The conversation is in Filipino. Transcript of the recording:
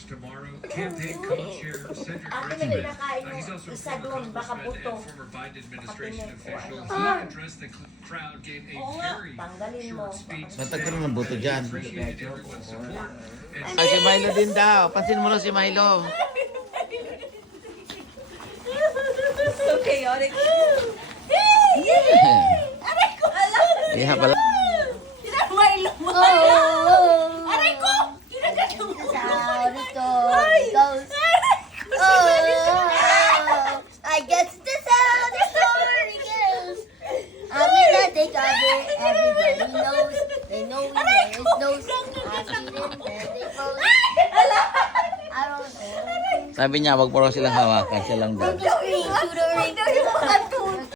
course, tomorrow, campaign co-chair Cedric Ako na Richmond. pinakain He's yung also a isa former doon, baka congressman buto. and former Biden administration Kapinet o official. ano. He addressed the crowd, gave a very Tanggalin mo. short speech. Nagkaroon ng buto dyan. Appreciated everyone's support. And Ay, si Mylo din daw. Pansin mo lang si Mylo. So chaotic. Aray ko! Iya pala. Mylo mo! Aray ko! Kinagat mo! I guess this how the story goes. I'm gonna take over. Everybody knows. They know we knows. I didn't they both. I don't know. Sabi niya, wag po raw silang hawakan. Siya lang daw. Tutoring.